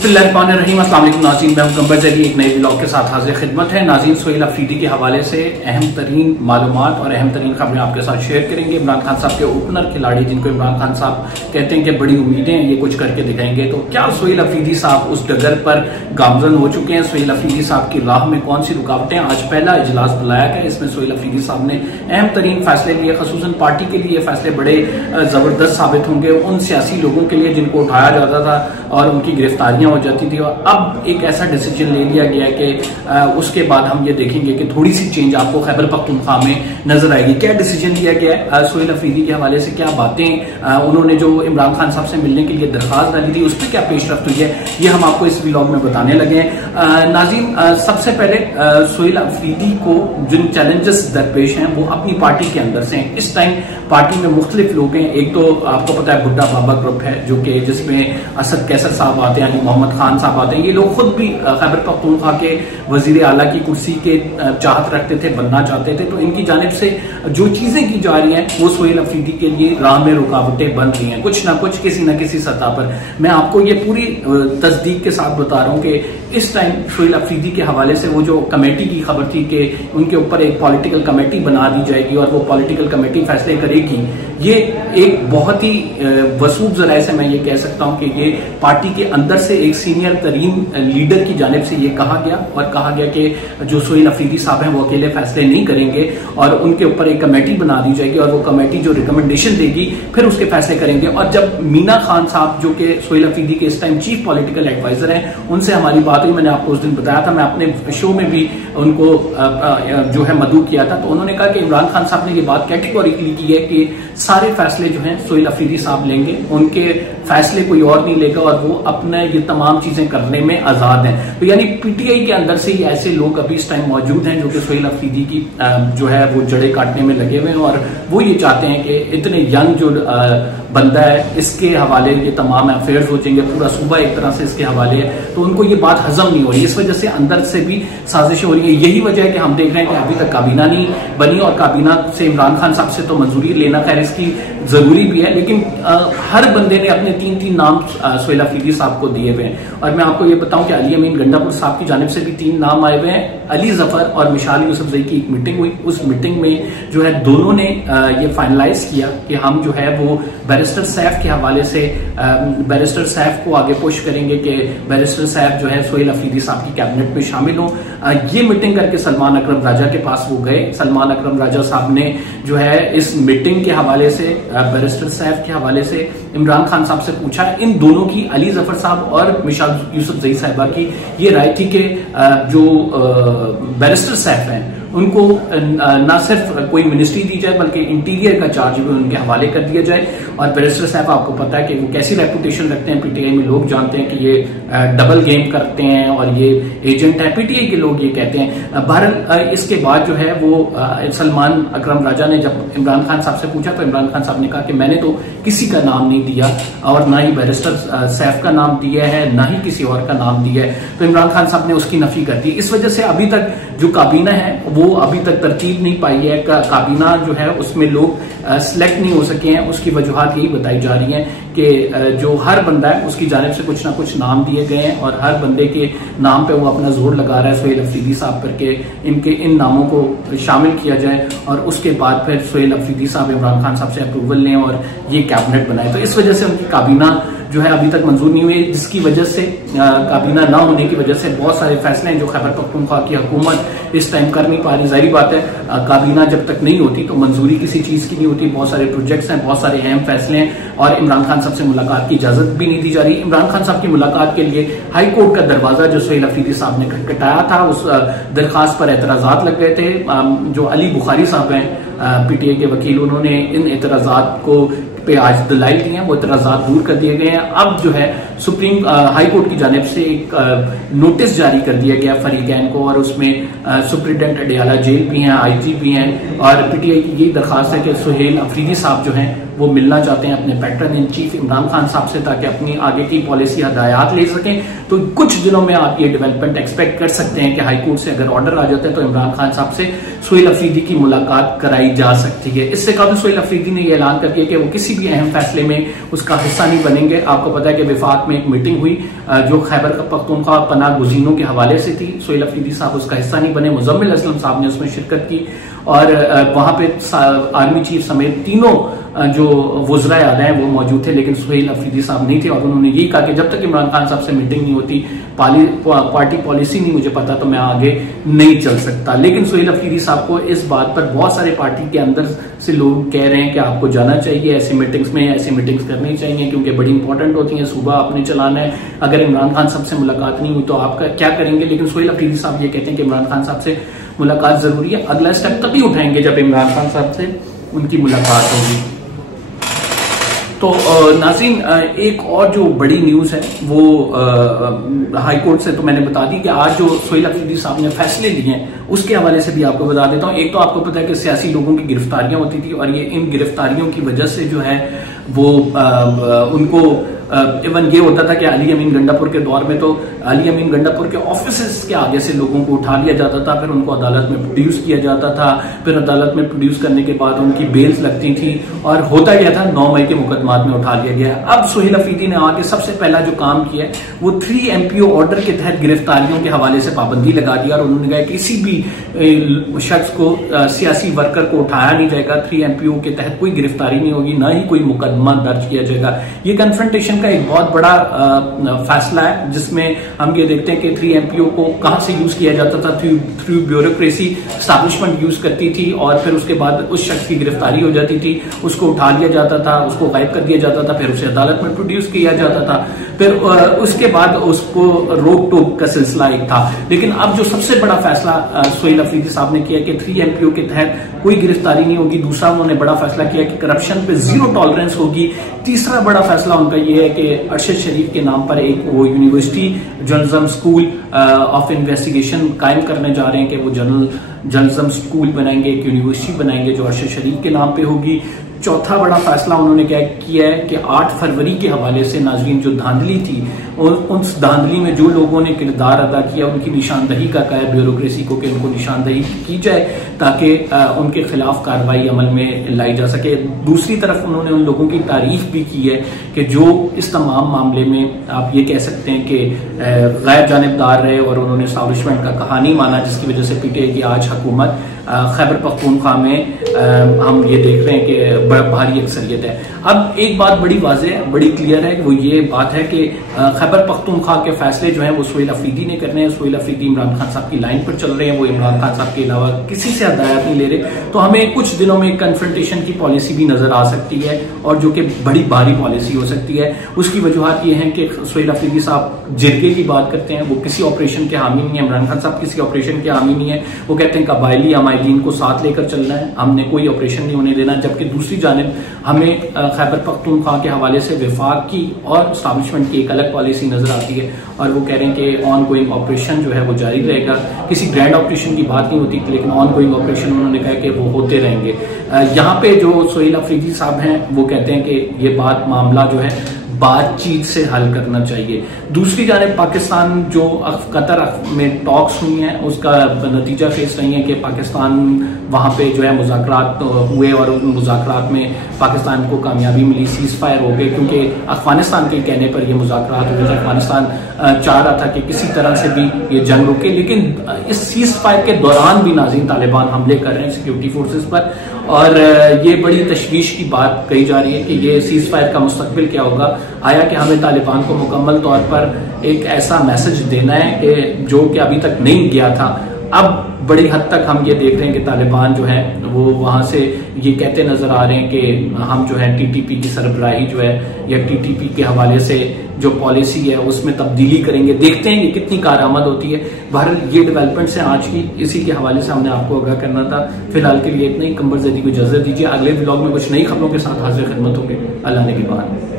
बिस्मिल्लाहिर्रहमानिर्रहीम। अस्सलाम वालेकुम नाज़रीन, मैं हूं कंबर जरी एक नए व्लॉग के साथ हाजिर खिदमत है। नाज़रीन, सोहेल अफरीदी के हवाले से अहम तरीन मालूमात और अहम तरीन खबरें आपके साथ शेयर करेंगे। इमरान खान साहब के ओपनर खिलाड़ी, जिनको इमरान खान साहब कहते हैं कि बड़ी उम्मीदें हैं, ये कुछ करके दिखाएंगे। तो क्या सोहेल अफरीदी साहब उस डगर पर गामजन हो चुके हैं? सोहेल अफरीदी साहब की राह में कौन सी रुकावटें? आज पहला इजलास बुलाया गया, इसमें सोहेल अफरीदी साहब ने अहम तरीन फैसले लिए। खसूसन पार्टी के लिए फैसले बड़े जबरदस्त साबित होंगे उन सियासी लोगों के लिए जिनको उठाया जाता था और उनकी गिरफ्तारियां हो जाती थी। और अब एक ऐसा डिसीजन ले लिया गया कि उसके बाद हम ये देखेंगे कि थोड़ी सी चेंज आपको खैबर पख्तूनख्वा में नजर आएगी। क्या डिसीजन लिया गया है सोहेल अफरीदी के हवाले से? क्या बातें उन्होंने जो इमरान खान साहब से मिलने के लिए दरखास्त डाली थी, उस पर क्या पेशरफ्त हुई है, ये हम आपको इस व्लॉग में बताने लगे हैं। नाज़रीन, सबसे पहले सोहेल अफरीदी को जिन चैलेंजेस दरपेश हैं वो अपनी पार्टी के अंदर से हैं। इस टाइम पार्टी में मुख्तलिफ लोग हैं। एक तो आपको पता है बुड्ढा बाबा ग्रुप है, जो कि जिसमें असद कैसर साहब आते हैं, मोहम्मद खान साहब आते हैं। ये लोग खुद भी खैबर पख्तूनख्वा के वजीर आला की कुर्सी के चाहत रखते थे, बनना चाहते थे। तो इनकी जानिब से जो चीजें की जा रही हैं वो सोहेल अफरीदी के लिए राह में रुकावटें बन रही हैं, कुछ ना कुछ किसी न किसी सतह पर। मैं आपको ये पूरी तस्दीक के साथ बता रहा हूं कि इस टाइम सोहेल अफरीदी के हवाले से वो जो कमेटी की खबर थी कि उनके ऊपर एक पॉलिटिकल कमेटी बना दी जाएगी और वो पॉलिटिकल कमेटी फैसले करेगी, ये एक बहुत ही वसूब जराए से मैं ये कह सकता हूं कि ये पार्टी के अंदर से एक सीनियर तरीन लीडर की जानिब से ये कहा गया और कहा गया कि जो सोहेल अफरीदी साहब हैं वो अकेले फैसले नहीं करेंगे और उनके ऊपर एक कमेटी बना दी जाएगी और वो कमेटी जो रिकमेंडेशन देगी फिर उसके फैसले करेंगे। और जब मीना खान साहब, जो कि सोहेल अफरीदी के इस टाइम चीफ पॉलिटिकल एडवाइजर हैं, उनसे हमारी बात हुई, मैंने आपको उस दिन बताया था, मैं अपने शो में भी उनको जो है मदऊ किया था। तो उन्होंने कहा कि इमरान खान साहब ने ये बात कैटेगोरिकली की है कि सारे फैसले जो हैं सोहेल अफरीदी साहब लेंगे, उनके फैसले कोई और नहीं लेगा और वो अपने ये तमाम चीजें करने में आजाद हैं। तो यानी पीटीआई के अंदर से ही ऐसे लोग अभी इस टाइम मौजूद हैं जो कि सोहेल अफरीदी की जो है वो जड़ें काटने में लगे हुए हैं और वो ये चाहते हैं कि इतने यंग जो बंदा है इसके हवाले ये तमाम अफेयर्स हो जाएंगे, पूरा सूबा एक तरह से इसके हवाले है। तो उनको ये बात हजम नहीं हो रही, इस वजह से अंदर से भी साजिशें हो रही है। यही वजह है कि हम देख रहे हैं कि अभी तक काबीना नहीं बनी और काबीना से इमरान खान साहब से तो मंजूरी लेना खैर इसकी जरूरी भी है, लेकिन हर बंदे ने अपने तीन नाम सोहेल अफरीदी साहब को दिए हुए हैं। और मैं आपको ये बताऊं कि अली अमीन गंडापुर साहब की जानिब से भी 3 नाम आए हुए हैं। अली जफर और मिशाल यूसुफजई की एक मीटिंग हुई, उस मीटिंग में जो है दोनों ने ये फाइनलाइज किया कि हम जो है वो बैरिस्टर सैफ के हवाले से बैरिस्टर सैफ को आगे पुश करेंगे कि बैरिस्टर सैफ जो है सोहेल अफरीदी साहब की कैबिनेट में शामिल हो। ये मीटिंग करके सलमान अकरम राजा के पास वो गए। सलमान अकरम राजा साहब ने जो है इस मीटिंग के हवाले से बैरिस्टर सैफ के हवाले से इमरान खान साहब से पूछा। इन दोनों की, अली जफर साहब और मिशाल यूसुफजई साहिबा की ये राय थी कि जो बैरिस्टर सैफ हैं उनको ना सिर्फ कोई मिनिस्ट्री दी जाए बल्कि इंटीरियर का चार्ज भी उनके हवाले कर दिया जाए। और बैरिस्टर साहब, आपको पता है कि वो कैसी रेपुटेशन रखते हैं पीटीआई में, लोग जानते हैं कि ये डबल गेम करते हैं और ये एजेंट है, पीटीआई के लोग ये कहते हैं। बहरहाल इसके बाद जो है वो सलमान अकरम राजा ने जब इमरान खान साहब से पूछा तो इमरान खान साहब ने कहा कि मैंने तो किसी का नाम नहीं दिया और ना ही बैरिस्टर सैफ का नाम दिया है, ना ही किसी और का नाम दिया है। तो इमरान खान साहब ने उसकी नफी कर दी। इस वजह से अभी तक जो काबीना है वो अभी तक तरतीब नहीं पाई है। काबीना जो है उसमें लोग सिलेक्ट नहीं हो सके हैं। उसकी वजूहात यही बताई जा रही हैं कि जो हर बंदा है उसकी जानिब से कुछ ना कुछ नाम दिए गए हैं और हर बंदे के नाम पे वो अपना जोर लगा रहा है सोहेल अफरीदी साहब पर के इनके इन नामों को शामिल किया जाए और उसके बाद फिर सोहेल अफरीदी साहब इमरान खान साहब से अप्रूवल लें और ये कैबिनेट बनाए। तो इस वजह से उनकी काबीना जो है अभी तक मंजूर नहीं हुई, जिसकी वजह से काबीना ना होने की वजह से बहुत सारे फैसले हैं जो खैबर पख्तूनख्वा की हुकूमत इस टाइम कर नहीं पा रही। जाहिर बात है काबीना जब तक नहीं होती तो मंजूरी किसी चीज की नहीं होती। बहुत सारे प्रोजेक्ट्स हैं, बहुत सारे अहम फैसले हैं और इमरान खान साहब से मुलाकात की इजाजत भी नहीं दी जा रही। इमरान खान साहब की मुलाकात के लिए हाई कोर्ट का दरवाजा जो सोहेल अफरीदी साहब ने खटखटाया था, उस दरखास्त पर एतराजात लग गए थे। जो अली बुखारी साहब हैं पीटीआई के वकील, उन्होंने इन एतराजात को पे आज दलाइल दिए हैं, वो एतराजात दूर कर दिए गए हैं। अब जो है सुप्रीम हाई कोर्ट की जानिब से एक नोटिस जारी कर दिया गया फरीकैन को और उसमें सुप्रिटेंडेंट अडियाला जेल भी हैं, आईजी भी हैं और पीटीआई की यही दरखास्त है कि सोहेल अफरीदी साहब जो हैं वो मिलना चाहते हैं अपने pattern in chief Imran Khan साहब से, ताकि अपनी आगे की पॉलिसी हदायत ले सकें। तो कुछ दिनों में आप ये डेवलपमेंट एक्सपेक्ट कर सकते हैं कि हाई कोर्ट से अगर ऑर्डर आ जाता है तो इमरान खान साहब से सुहेल अफरीदी की मुलाकात कराई जा सकती है। इससे कबल सुहेल अफरीदी ने यह ऐलान कर दिया कि वो किसी भी अहम फैसले में उसका हिस्सा नहीं बनेंगे। आपको पता है कि विफाक में एक मीटिंग हुई जो खैबर पख्तूनख्वा पनाह गुज़ीनों के हवाले से थी। सुहेल अफरीदी साहब उसका हिस्सा नहीं बने, मुजम्मिल असलम साहब ने उसमें शिरकत की और वहां पे आर्मी चीफ समेत तीनों जो वज़रा आला हैं वो मौजूद थे, लेकिन सुहेल अफरीदी साहब नहीं थे। और उन्होंने यही कहा कि जब तक इमरान खान साहब से मीटिंग नहीं होती, पार्टी पॉलिसी नहीं मुझे पता, तो मैं आगे नहीं चल सकता। लेकिन सुहेल अफरीदी साहब को इस बात पर बहुत सारे पार्टी के अंदर से लोग कह रहे हैं कि आपको जाना चाहिए, ऐसी मीटिंग्स करनी चाहिए क्योंकि बड़ी इंपॉर्टेंट होती हैं, सूबा आपने चलाना है। अगर इमरान खान साहब से मुलाकात नहीं हुई तो आपका क्या करेंगे? लेकिन सुहेल अफरीदी साहब ये कहते हैं कि इमरान खान साहब से मुलाकात जरूरी है, अगला स्टेप तभी उठाएंगे जब इमरान खान साहब से उनकी मुलाकात होगी। तो नाज़रीन, एक और जो बड़ी न्यूज है वो हाई कोर्ट से तो मैंने बता दी कि आज जो सुहेल अफरीदी साहब ने फैसले लिए हैं उसके हवाले से भी आपको बता देता हूं। एक तो आपको पता है कि सियासी लोगों की गिरफ्तारियां होती थी और ये इन गिरफ्तारियों की वजह से जो है वो उनको इवन ये होता था कि अली अमीन गंडापुर के दौर में तो अली अमीन गंडापुर के ऑफिसेस के आगे से लोगों को उठा लिया जाता था, फिर उनको अदालत में प्रोड्यूस किया जाता था, फिर अदालत में प्रोड्यूस करने के बाद उनकी बेल्स लगती थी और होता गया था 9 मई के मुकदमात में उठा लिया गया। अब सुहेल अफरीदी ने आके सबसे पहला जो काम किया है वो 3 MPO ऑर्डर के तहत गिरफ्तारियों के हवाले से पाबंदी लगा दी और उन्होंने कहा किसी भी शख्स को सियासी वर्कर को उठाया नहीं जाएगा, 3 MPO के तहत कोई गिरफ्तारी नहीं होगी, ना ही कोई मुकदमा दर्ज किया जाएगा। ये कन्फ्रंटेशन का एक बहुत बड़ा फैसला है जिसमें हम ये देखते हैं कि 3 MPO को कहां से यूज किया जाता था, थ्रू ब्यूरोक्रेसी एस्टैब्लिशमेंट यूज करती थी और फिर उसके बाद उस शख्स की गिरफ्तारी हो जाती थी, उसको उठा लिया जाता था, उसको गायब कर दिया जाता था, फिर उसे अदालत में प्रोड्यूस किया जाता था, फिर उसके बाद उसको रोक टोक का सिलसिला एक था। लेकिन अब जो सबसे बड़ा फैसला सुहेल अफरीदी साहब ने किया कि 3 MPO के तहत कोई गिरफ्तारी नहीं होगी। दूसरा उन्होंने बड़ा फैसला किया कि करप्शन पे 0 टॉलरेंस होगी। तीसरा बड़ा फैसला उनका ये है कि अरशद शरीफ के नाम पर एक वो university journalism school of investigation कायम करने जा रहे हैं कि वो जर्नलिज्म स्कूल बनाएंगे, एक यूनिवर्सिटी बनाएंगे जो अरशद शरीफ के नाम पे होगी। चौथा बड़ा फैसला उन्होंने क्या किया है कि 8 फरवरी के हवाले से नाज़रीन जो धांधली थी और उस धांधली में जो लोगों ने किरदार अदा किया उनकी निशानदही का कहा है ब्यूरोक्रेसी को कि उनको निशानदही की जाए ताकि उनके खिलाफ कार्रवाई अमल में लाई जा सके। दूसरी तरफ उन्होंने उन लोगों की तारीफ भी की है कि जो इस तमाम मामले में आप ये कह सकते हैं कि गैर जानिबदार रहे और उन्होंने एस्टैब्लिशमेंट का कहानी माना, जिसकी वजह से पीटीआई की आज हुकूमत खैबर पख्तूनख्वा में हम ये देख रहे हैं कि भारी अक्सरियत है। अब एक बात बड़ी वाज़ेह है, बड़ी क्लियर है, वो ये बात है कि खैबर पख्तूनख्वा के फैसले जो हैं वो सुहेल अफरीदी ने करने हैं। सुहेल अफरीदी इमरान खान साहब की लाइन पर चल रहे हैं, वो इमरान खान साहब के अलावा किसी से हदायत नहीं ले रहे। तो हमें कुछ दिनों में कन्फ्रंटेशन की पॉलिसी भी नजर आ सकती है और जो कि बड़ी भारी पॉलिसी हो सकती है। उसकी वजूहत ये है कि सुहेल अफरीदी साहब जिरगे की बात करते हैं, वो किसी ऑपरेशन के हामी नहीं है। इमरान खान साहब किसी ऑपरेशन के हामी नहीं है। वो कहते हैं कबायली अमायदीन को साथ लेकर चलना है, हमने कोई ऑपरेशन नहीं होने देना। जबकि दूसरी जानिब हमें खैबर पख्तूनख्वा के हवाले से विफाक की और एस्टैब्लिशमेंट की एक अलग पॉलिसी नजर आती है और वो कह रहे हैं कि ऑन गोइंग ऑपरेशन जो है वो जारी रहेगा। किसी ग्रैंड ऑपरेशन की बात नहीं होती, लेकिन ऑन गोइंग ऑपरेशन उन्होंने कहा कि वो होते रहेंगे। यहाँ पे जो सुहेल अफरीदी साहब हैं वो कहते हैं कि ये बात मामला जो है बातचीत से हल करना चाहिए। दूसरी जानिब पाकिस्तान जो कतर में टॉक्स हुई हैं उसका नतीजा फेस रही है कि पाकिस्तान वहां पे जो है मुज़ाकरात हुए और उन मुज़ाकरात में पाकिस्तान को कामयाबी मिली, सीज फायर हो गए, क्योंकि अफगानिस्तान के कहने पर ये मुज़ाकरात हुए थे। अफगानिस्तान चाह रहा था कि किसी तरह से भी ये जंग रुके, लेकिन इस सीज फायर के दौरान भी नाज़रीन तालिबान हमले कर रहे हैं सिक्योरिटी फोर्सेस पर और ये बड़ी तशवीश की बात कही जा रही है कि ये सीज फायर का मुस्तकबिल क्या होगा। आया कि हमें तालिबान को मुकम्मल तौर पर एक ऐसा मैसेज देना है कि जो कि अभी तक नहीं गया था। अब बड़ी हद तक हम ये देख रहे हैं कि तालिबान जो है वो वहां से ये कहते नजर आ रहे हैं कि हम जो है टीटीपी की सरबराही जो है या टीटीपी के हवाले से जो पॉलिसी है उसमें तब्दीली करेंगे। देखते हैं ये कितनी कारआमद होती है। बहरहाल ये डेवलपमेंट्स हैं आज की, इसी के हवाले से हमने आपको आगाह करना था। फिलहाल के लिए इतना ही। कंबर ज़ैदी को इजाजत दीजिए। अगले ब्लॉग में कुछ नई खबरों के साथ हाजिर खिदमत होंगे। अल्लाह ने की बात।